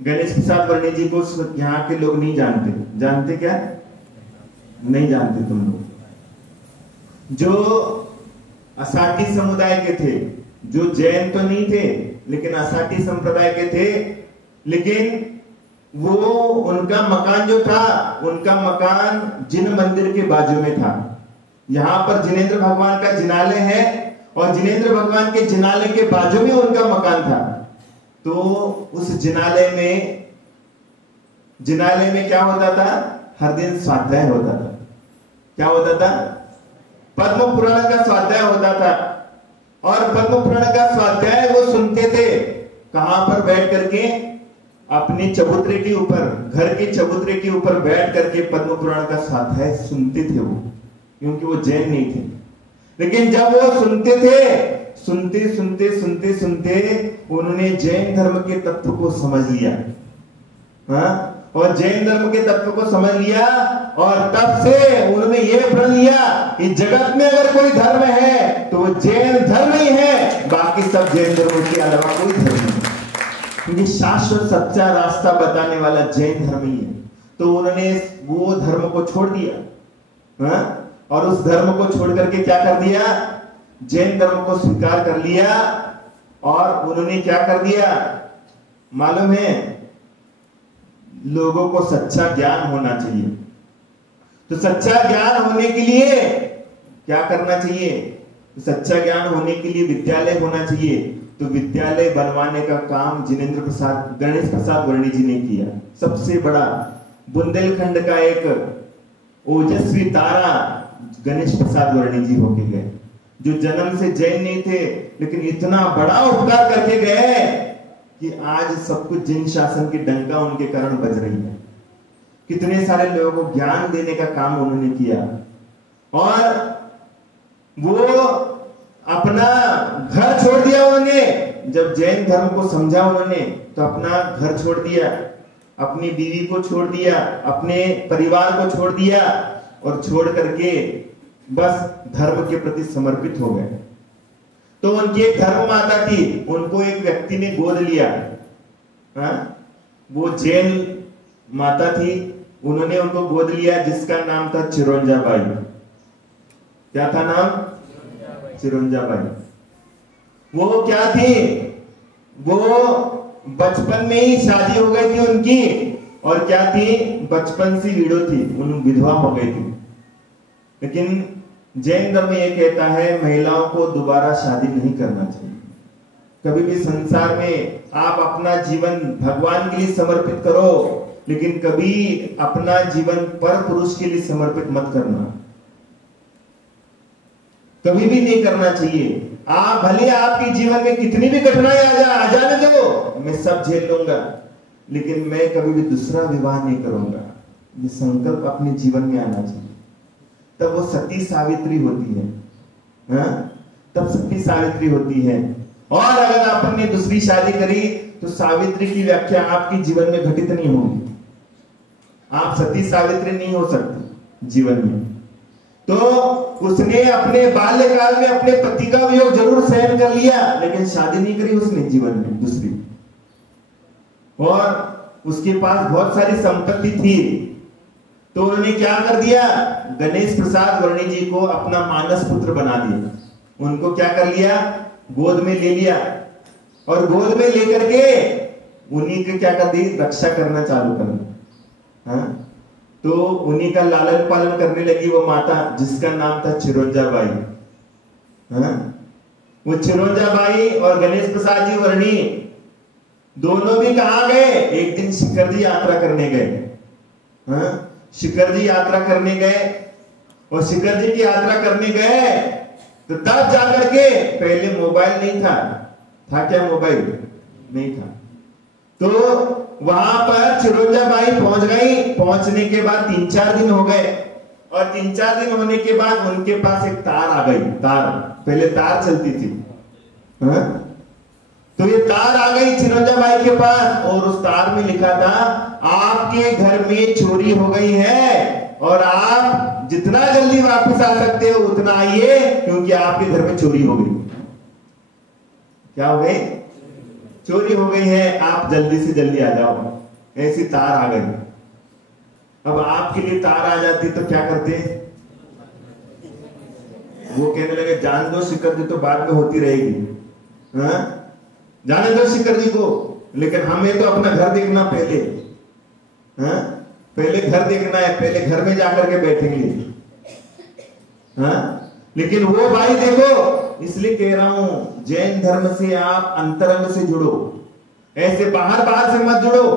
गणेश प्रसाद वर्णी जी को यहाँ के लोग नहीं जानते। जानते क्या? नहीं जानते तुम लोग। जो असाटी समुदाय के थे, जो जैन तो नहीं थे लेकिन असाटी संप्रदाय के थे, लेकिन वो उनका मकान जो था, उनका मकान जिन मंदिर के बाजू में था। यहाँ पर जिनेंद्र भगवान का जिनालय है और जिनेंद्र भगवान के जिनालय के बाजू में उनका मकान था। तो उस जिनालय में क्या होता था? हर दिन स्वाध्याय होता था। क्या होता था? पद्म पुराण का स्वाध्याय होता था। और पद्म पुराण का स्वाध्याय वो सुनते थे। कहां पर? बैठ करके अपने चबूतरे के ऊपर, घर के चबूतरे के ऊपर बैठ करके पद्म पुराण का स्वाध्याय सुनते थे वो, क्योंकि वो जैन नहीं थे। लेकिन जब वो सुनते थे, सुनते उन्होंने जैन धर्म के तत्व को समझ लिया। और जैन धर्म के तत्व को समझ लिया और तब से उन्होंने ये प्रण लिया कि जगत में अगर कोई धर्म है तो वो जैन धर्म ही है, बाकी सब जैन धर्म के अलावा कोई धर्म नहीं। क्योंकि शाश्वत सच्चा रास्ता बताने वाला जैन धर्म ही है। तो उन्होंने वो धर्म को छोड़ दिया। और उस धर्म को छोड़ करके क्या कर दिया? जैन धर्म को स्वीकार कर लिया। और उन्होंने क्या कर दिया मालूम है? लोगों को सच्चा ज्ञान होना चाहिए। तो सच्चा ज्ञान होने के लिए क्या करना चाहिए? तो सच्चा ज्ञान होने के लिए विद्यालय होना चाहिए। तो विद्यालय बनवाने का काम गणेश प्रसाद वर्णी जी ने किया। सबसे बड़ा बुंदेलखंड का एक ओजस्वी तारा गणेश प्रसाद वर्णी जी होके गए, जो जन्म से जैन नहीं थे लेकिन इतना बड़ा उपकार करके गए कि आज सब कुछ जैन शासन की डंका उनके कारण बज रही है। कितने सारे लोगों को ज्ञान देने का काम उन्होंने किया। और वो अपना घर छोड़ दिया उन्होंने। जब जैन धर्म को समझा उन्होंने तो अपना घर छोड़ दिया, अपनी बीवी को छोड़ दिया, अपने परिवार को छोड़ दिया और छोड़ करके बस धर्म के प्रति समर्पित हो गए। तो उनकी एक धर्म माता थी, उनको एक व्यक्ति ने गोद लिया। वो जैन माता थी, उन्होंने उनको गोद लिया, जिसका नाम था चिरंजाबाई। क्या था नाम? चिरंजाबाई। वो क्या थी? वो बचपन में ही शादी हो गई थी उनकी। और क्या थी? बचपन से विडो थी, उन विधवा हो गई थी। लेकिन जैन धर्म ये कहता है महिलाओं को दोबारा शादी नहीं करना चाहिए। कभी भी संसार में आप अपना जीवन भगवान के लिए समर्पित करो, लेकिन कभी अपना जीवन पर पुरुष के लिए समर्पित मत करना, कभी भी नहीं करना चाहिए। आप भले आपके जीवन में कितनी भी कठिनाई आ जाने दो, मैं सब झेल लूंगा, लेकिन मैं कभी भी दूसरा विवाह नहीं करूंगा। ये संकल्प अपने जीवन में आना चाहिए। तब वो सती सावित्री होती है। तब सती सावित्री होती है। और अगर आपने दूसरी शादी करी तो सावित्री की व्याख्या आपके जीवन में घटित नहीं होगी। आप सती सावित्री नहीं हो सकते जीवन में। तो उसने अपने बाल्यकाल में अपने पति का वियोग जरूर सहन कर लिया, लेकिन शादी नहीं करी उसने जीवन में दूसरी। और उसके पास बहुत सारी संपत्ति थी, तो उन्होंने क्या कर दिया? गणेश प्रसाद वर्णी जी को अपना मानस पुत्र बना दिया। उनको क्या कर लिया? गोद में ले लिया और गोद में लेकर के उन्हीं के क्या कर दी, रक्षा करना चालू कर दी। हाँ, तो उन्हीं का लालन पालन करने लगी वो माता, जिसका नाम था चिरोंजाबाई। हाँ, वो चिरोंजाबाई और गणेश प्रसाद जी वर्णी दोनों भी कहां गए, एक दिन शिखर जी यात्रा करने गए। हाँ, शिखर जी यात्रा करने गए और शिखर जी की यात्रा करने गए तो तब जाकर के, पहले मोबाइल नहीं था क्या मोबाइल नहीं था, तो वहां पर चिरोंजाबाई पहुंच गई। पहुंचने के बाद 3-4 दिन हो गए और 3-4 दिन होने के बाद उनके पास एक तार आ गई। तार, पहले तार चलती थी। हाँ? तो ये तार आ गई चिरोंजाबाई के पास और उस तार में लिखा था, आपके घर में चोरी हो गई है और आप जितना जल्दी वापस आ सकते हो उतना आइए, क्योंकि आपके घर में चोरी हो गई। क्या हो गई? चोरी हो गई है, आप जल्दी से जल्दी आ जाओ। ऐसी तार आ गई। अब आपके लिए तार आ जाती तो क्या करते? वो कहने लगे, जान दो शिखर जी, तो बाद में होती रहेगी। हाँ? जाने दो शिखर जी को, लेकिन हमें तो अपना घर देखना पहले। हाँ? पहले घर देखना है, पहले घर में जाकर के बैठेंगे। हाँ? लेकिन वो भाई देखो, इसलिए कह रहा हूं, जैन धर्म से आप अंतरंग से जुड़ो, ऐसे बाहर बाहर से मत जुड़ो,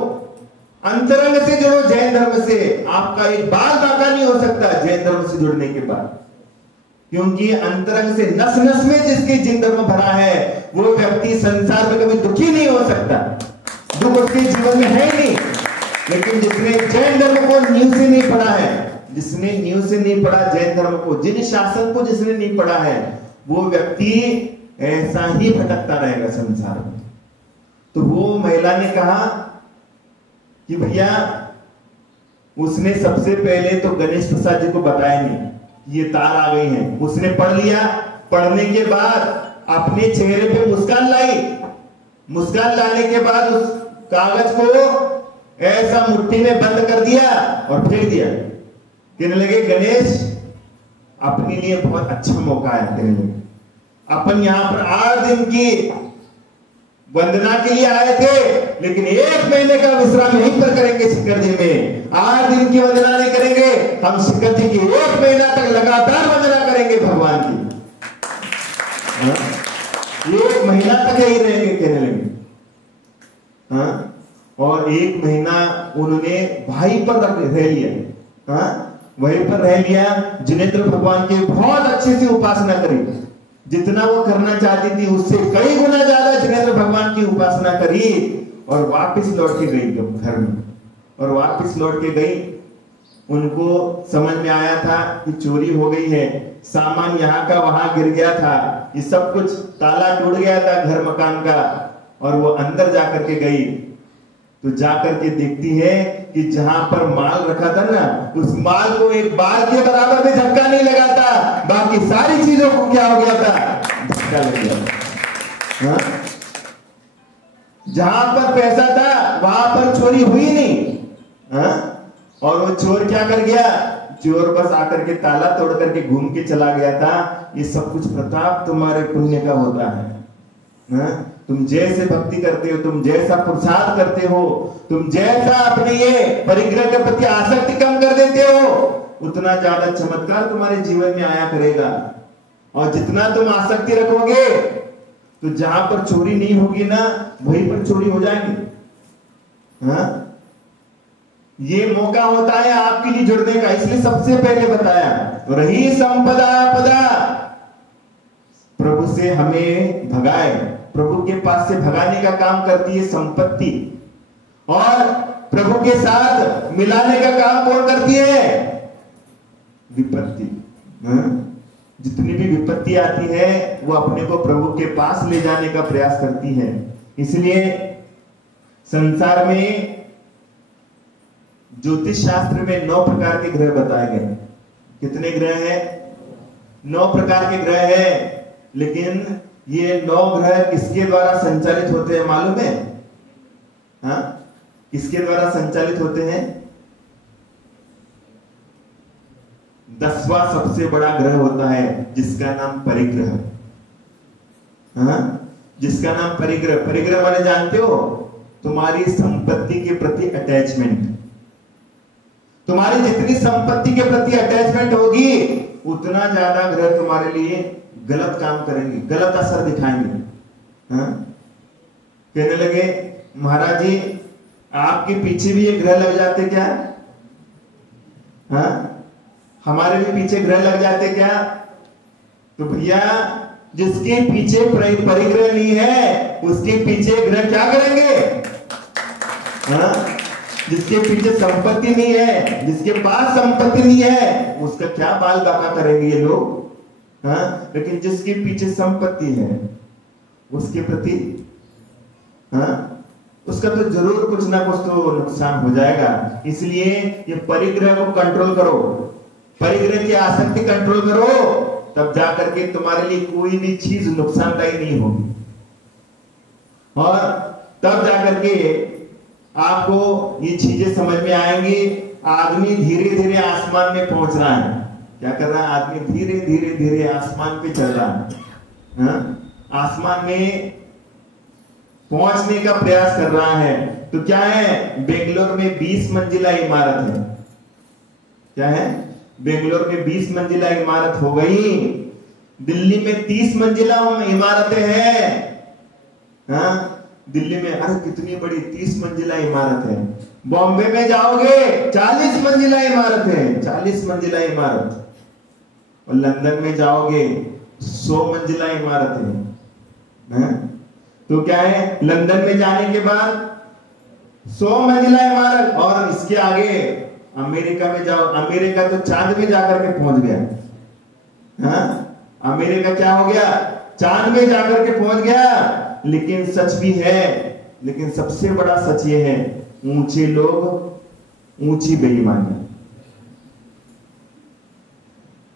अंतरंग से जुड़ो। जैन धर्म से आपका एक बाल बाका नहीं हो सकता जैन धर्म से जुड़ने के बाद, क्योंकि अंतरंग से नस नस में जिसके जिन धर्म भरा है वो व्यक्ति संसार में कभी दुखी नहीं हो सकता। दुख उसके जीवन में है नहीं। लेकिन जिसने जैन धर्म को नींव से नहीं पढ़ा है, जिसने नींव से नहीं पढ़ा जैन धर्म को, जिन शासन को जिसने नहीं पढ़ा है, वो व्यक्ति ऐसा ही भटकता रहेगा संसार में। तो वो महिला ने कहा कि भैया, उसने सबसे पहले तो गणेश प्रसाद जी को बताया नहीं, ये तार आ गई है। उसने पढ़ लिया, पढ़ने के बाद अपने चेहरे पे मुस्कान लाई। मुस्कान लाने के बाद उस कागज को ऐसा मुट्ठी में बंद कर दिया और फेंक दिया। कहने लगे, गणेश अपने लिए बहुत अच्छा मौका है। कहने लगे, अपन यहां पर 8 दिन की वंदना के लिए आए थे, लेकिन 1 महीने का विश्राम यहीं पर करेंगे शिखर जी में। 8 दिन की वंदना नहीं करेंगे, हम शिखर जी की 1 महीना तक लगातार वंदना करेंगे भगवान की। 1 महीना तक यही रहेंगे, कहने लगे। हाँ? और 1 महीना उन्होंने वहीं पर रह लिया। हाँ? वहीं पर रह लिया। जिनेंद्र भगवान की बहुत अच्छे से उपासना करी। जितना वो करना चाहती थी उससे कई गुना ज्यादा जिनेंद्र भगवान की उपासना करी और वापस लौट के गई घर में। और वापस लौट के गई, उनको समझ में आया था कि चोरी हो गई है, सामान यहाँ का वहां गिर गया था, ये सब कुछ ताला टूट गया था घर मकान का। और वो अंदर जाकर के गई तो जाकर के देखती है कि जहां पर माल रखा था ना, उस माल को एक बार के बराबर में झटका नहीं लगा था, बाकी सारी चीजों को क्या हो गया था, झटका लग गया था। हाँ? जहां पर पैसा था वहां पर चोरी हुई नहीं। हाँ? और वो चोर क्या कर गया, चोर बस आकर के ताला तोड़ करके घूम के चला गया था। ये सब कुछ प्रताप तुम्हारे पुण्य का होता है। हाँ? तुम जैसे भक्ति करते हो, तुम जैसा पुरुषार्थ करते हो, तुम जैसा अपने ये परिग्रह के प्रति आसक्ति कम कर देते हो, उतना ज्यादा चमत्कार तुम्हारे जीवन में आया करेगा। और जितना तुम आसक्ति रखोगे तो जहां पर चोरी नहीं होगी ना, वहीं पर चोरी हो जाएगी। हाँ? ये मौका होता है आपके लिए जुड़ने का, इसलिए सबसे पहले बताया, रही संपदा पदा, प्रभु से हमें भगाए। प्रभु के पास से भगाने का काम करती है संपत्ति, और प्रभु के साथ मिलाने का काम कौन करती है, विपत्ति। जितनी भी विपत्ति आती है वो अपने को प्रभु के पास ले जाने का प्रयास करती है। इसलिए संसार में ज्योतिष शास्त्र में 9 प्रकार के ग्रह बताए गए। कितने ग्रह हैं? 9 प्रकार के ग्रह हैं। लेकिन ये 9 ग्रह किसके द्वारा संचालित होते हैं मालूम है? हाँ? किसके द्वारा संचालित होते हैं? 10वां सबसे बड़ा ग्रह होता है जिसका नाम परिग्रह। हाँ, जिसका नाम परिग्रह। परिग्रह माने जानते हो, तुम्हारी संपत्ति के प्रति अटैचमेंट। तुम्हारी जितनी संपत्ति के प्रति अटैचमेंट होगी उतना ज्यादा ग्रह तुम्हारे लिए गलत काम करेंगे, गलत असर दिखाएंगे। हाँ? कहने लगे महाराज जी आपके पीछे भी ये ग्रह लग जाते क्या? हाँ? हमारे भी पीछे ग्रह लग जाते क्या? तो भैया जिसके पीछे परिग्रह नहीं है उसके पीछे ग्रह क्या करेंगे? हाँ? जिसके पीछे संपत्ति नहीं है, जिसके पास संपत्ति नहीं है, उसका क्या बाल बाका करेंगे ये लोग? हाँ? लेकिन जिसके पीछे संपत्ति है उसके प्रति उसका तो जरूर कुछ ना कुछ तो नुकसान हो जाएगा। इसलिए ये परिग्रह को कंट्रोल करो, परिग्रह की आसक्ति कंट्रोल करो, तब जाकर के तुम्हारे लिए कोई भी चीज नुकसानदायी नहीं होगी, और तब जाकर के आपको ये चीजें समझ में आएंगी। आदमी धीरे धीरे आसमान में पहुंच रहा है। क्या कर रहा है? आदमी धीरे धीरे धीरे आसमान पे चल रहा है। आसमान में पहुंचने का प्रयास कर रहा है। तो क्या है? बेंगलोर में 20 मंजिला इमारत है। क्या है? बेंगलोर में 20 मंजिला इमारत हो गई। दिल्ली में 30 मंजिला इमारतें हैं। हाँ? दिल्ली में अरे कितनी बड़ी 30 मंजिला इमारत है। बॉम्बे में जाओगे 40 मंजिला इमारत है, 40 मंजिला इमारत। और लंदन में जाओगे 100 मंजिला इमारत है। तो क्या है? लंदन में जाने के बाद 100 मंजिला इमारत, और इसके आगे अमेरिका में जाओ, अमेरिका तो चांद में जाकर के पहुंच गया। हाँ? अमेरिका क्या हो गया? चांद में जाकर के पहुंच गया। लेकिन सच भी है, लेकिन सबसे बड़ा सच ये है, ऊंचे लोग ऊंची बेईमानी।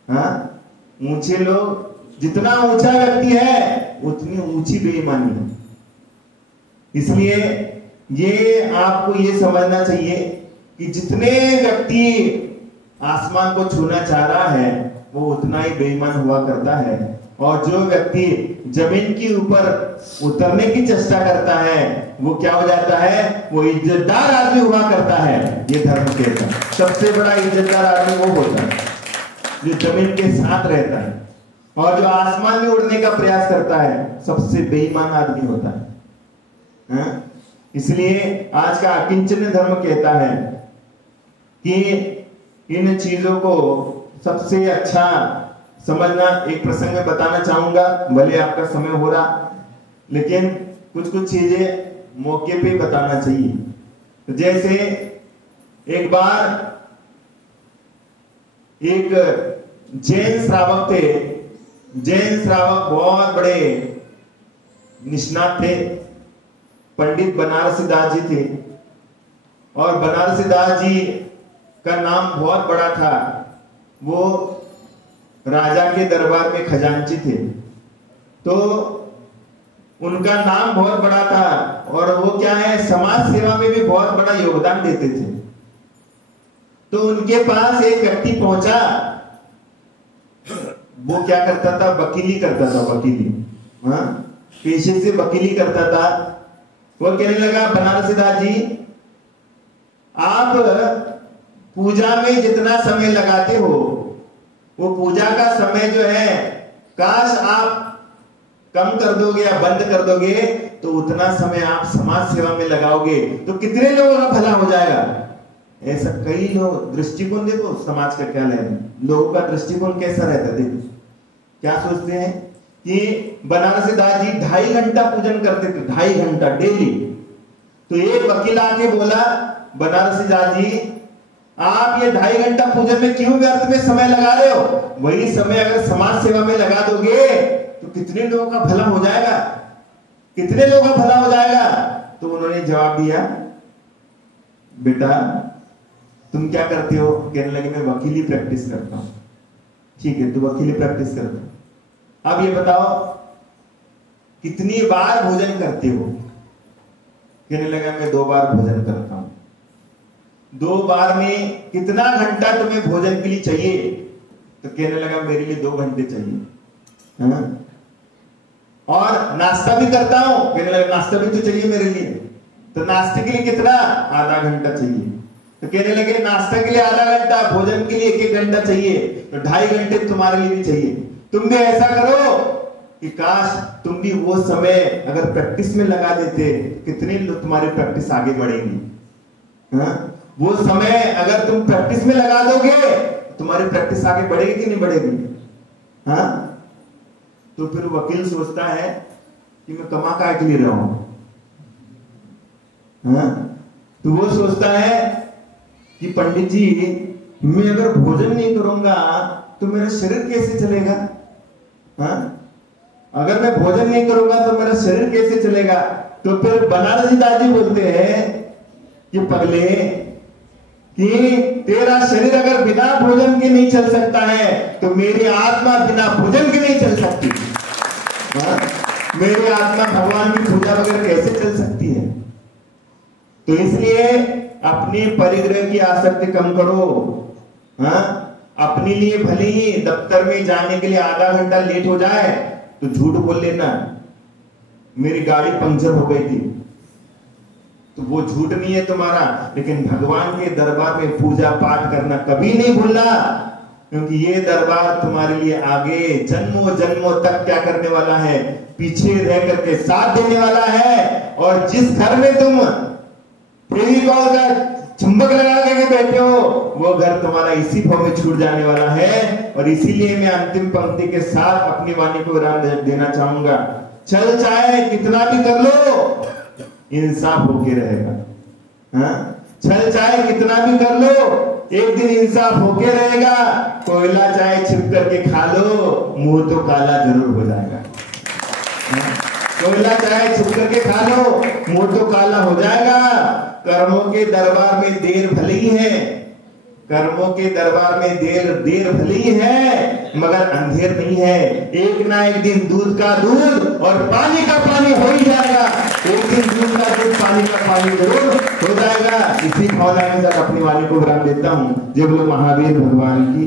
हाँ? ऊंचे लोग, जितना ऊंचा व्यक्ति है उतनी ऊंची बेईमानी है। इसलिए ये आपको ये समझना चाहिए कि जितने व्यक्ति आसमान को छूना चाह रहा है वो उतना ही बेईमान हुआ करता है, और जो व्यक्ति जमीन के ऊपर उतरने की चेष्टा करता है वो क्या हो जाता है? वो इज्जतदार आदमी हुआ करता है। ये धर्म कहता है सबसे बड़ा इज्जतदार आदमी वो होता है जो जमीन के साथ रहता है, और जो आसमान में उड़ने का प्रयास करता है सबसे बेईमान आदमी होता है। इसलिए आज का अकिंचन धर्म कहता है कि इन चीजों को सबसे अच्छा समझना। एक प्रसंग में बताना चाहूंगा, भले आपका समय हो रहा, लेकिन कुछ कुछ चीजें मौके पे बताना चाहिए। तो जैसे एक बार एक जैन श्रावक थे। जैन श्रावक बहुत बड़े निष्णात थे, पंडित बनारसी दास जी थे, और बनारसी दास जी का नाम बहुत बड़ा था। वो राजा के दरबार में खजांची थे, तो उनका नाम बहुत बड़ा था, और वो क्या है, समाज सेवा में भी बहुत बड़ा योगदान देते थे। तो उनके पास एक व्यक्ति पहुंचा, वो क्या करता था? वकीली करता था, वकीली। हाँ? पेशे से वकीली करता था। वो कहने लगा, बनारसी दास जी आप पूजा में जितना समय लगाते हो वो पूजा का समय जो है काश आप कम कर दोगे या बंद कर दोगे, तो उतना समय आप समाज सेवा में लगाओगे तो कितने लोगों का भला हो जाएगा। ऐसा कई लोग, दृष्टिकोण देखो समाज का क्या है, लोगों का दृष्टिकोण कैसा रहता है। देखो क्या सोचते हैं कि बनारसी दास जी 2.5 घंटा पूजन करते थे, 2.5 घंटा डेली। तो एक वकील आके बोला, बनारसी दास जी आप ये 2.5 घंटा पूजन में क्यों व्यर्थ में समय लगा रहे हो? वही समय अगर समाज सेवा में लगा दोगे तो कितने लोगों का भला हो जाएगा, कितने लोगों का भला हो जाएगा। तो उन्होंने जवाब दिया, बेटा तुम क्या करते हो? कहने लगे मैं वकीली प्रैक्टिस करता हूं। ठीक है, तो वकीली प्रैक्टिस करता हूं। अब ये बताओ कितनी बार भोजन करते हो? कहने लगा मैं 2 बार भोजन करता हूं। 2 बार में कितना घंटा तुम्हें भोजन के लिए चाहिए? तो कहने लगा मेरे लिए 2 घंटे चाहिए। है ना? और नाश्ता भी करता हूं, कहने लगा नाश्ता भी तो चाहिए मेरे लिए, तो नाश्ते के लिए कितना, आधा घंटा चाहिए। तो कहने लगे नाश्ता के लिए आधा घंटा, भोजन के लिए 1-1 घंटा चाहिए, तो 2.5 घंटे तुम्हारे लिए भी चाहिए। तुम भी ऐसा करो कि काश तुम भी वो समय अगर प्रैक्टिस में लगा देते, कितनी तुम्हारी प्रैक्टिस आगे बढ़ेगी। वो समय अगर तुम प्रैक्टिस में लगा दोगे, तुम्हारी प्रैक्टिस आगे बढ़ेगी कि नहीं बढ़ेगी? तो फिर वकील सोचता है कि मैं कमा काय के लिए रहा हूं, तो वो सोचता है कि पंडित जी मैं अगर भोजन नहीं करूंगा तो मेरा शरीर कैसे चलेगा? अगर मैं भोजन नहीं करूंगा तो मेरा शरीर कैसे चलेगा? तो फिर बनारसी दादी बोलते हैं कि पगले कि तेरा शरीर अगर बिना भोजन के नहीं चल सकता है तो मेरी आत्मा बिना भोजन के नहीं चल सकती। मेरी आत्मा भगवान की पूजा वगैरह कैसे चल सकती है? तो इसलिए अपने परिग्रह की आसक्ति कम करो। अपने लिए भले ही दफ्तर में जाने के लिए आधा घंटा लेट हो जाए तो झूठ बोल लेना, मेरी गाड़ी पंक्चर हो गई थी, तो वो झूठ नहीं है तुम्हारा, लेकिन भगवान के दरबार में पूजा पाठ करना कभी नहीं भूलना, क्योंकि ये दरबार तुम्हारे लिए आगे जन्मों जन्मों तक क्या करने वाला है, पीछे रह करके साथ देने वाला है। और जिस घर में तुम फेविकॉल का चुंबक लगा करके बैठे हो, वो घर तुम्हारा इसी भाव में छूट जाने वाला है। और इसीलिए मैं अंतिम पंक्ति के साथ अपनी वाणी को विराम देना चाहूंगा, चल चाहे कितना भी कर लो इंसाफ होके रहेगा। चल चाहे कितना भी कर लो, एक दिन इंसाफ होके रहेगा। कोयला चाहे छिप करके खा लो, मुंह तो काला जरूर हो जाएगा। कोयला चाहे छिप करके खा लो, मुंह तो काला हो जाएगा। कर्मों के दरबार में देर भले ही है, कर्मों के दरबार में देर भले ही है, मगर अंधेर नहीं है। एक ना एक दिन दूध का दूध और पानी का पानी हो ही जाएगा। एक दिन दूध का दूध पानी का पानी जरूर हो जाएगा। इसी भावना के साथ अपनी वाणी को विराम देता हूँ। जय बोलो महावीर भगवान की।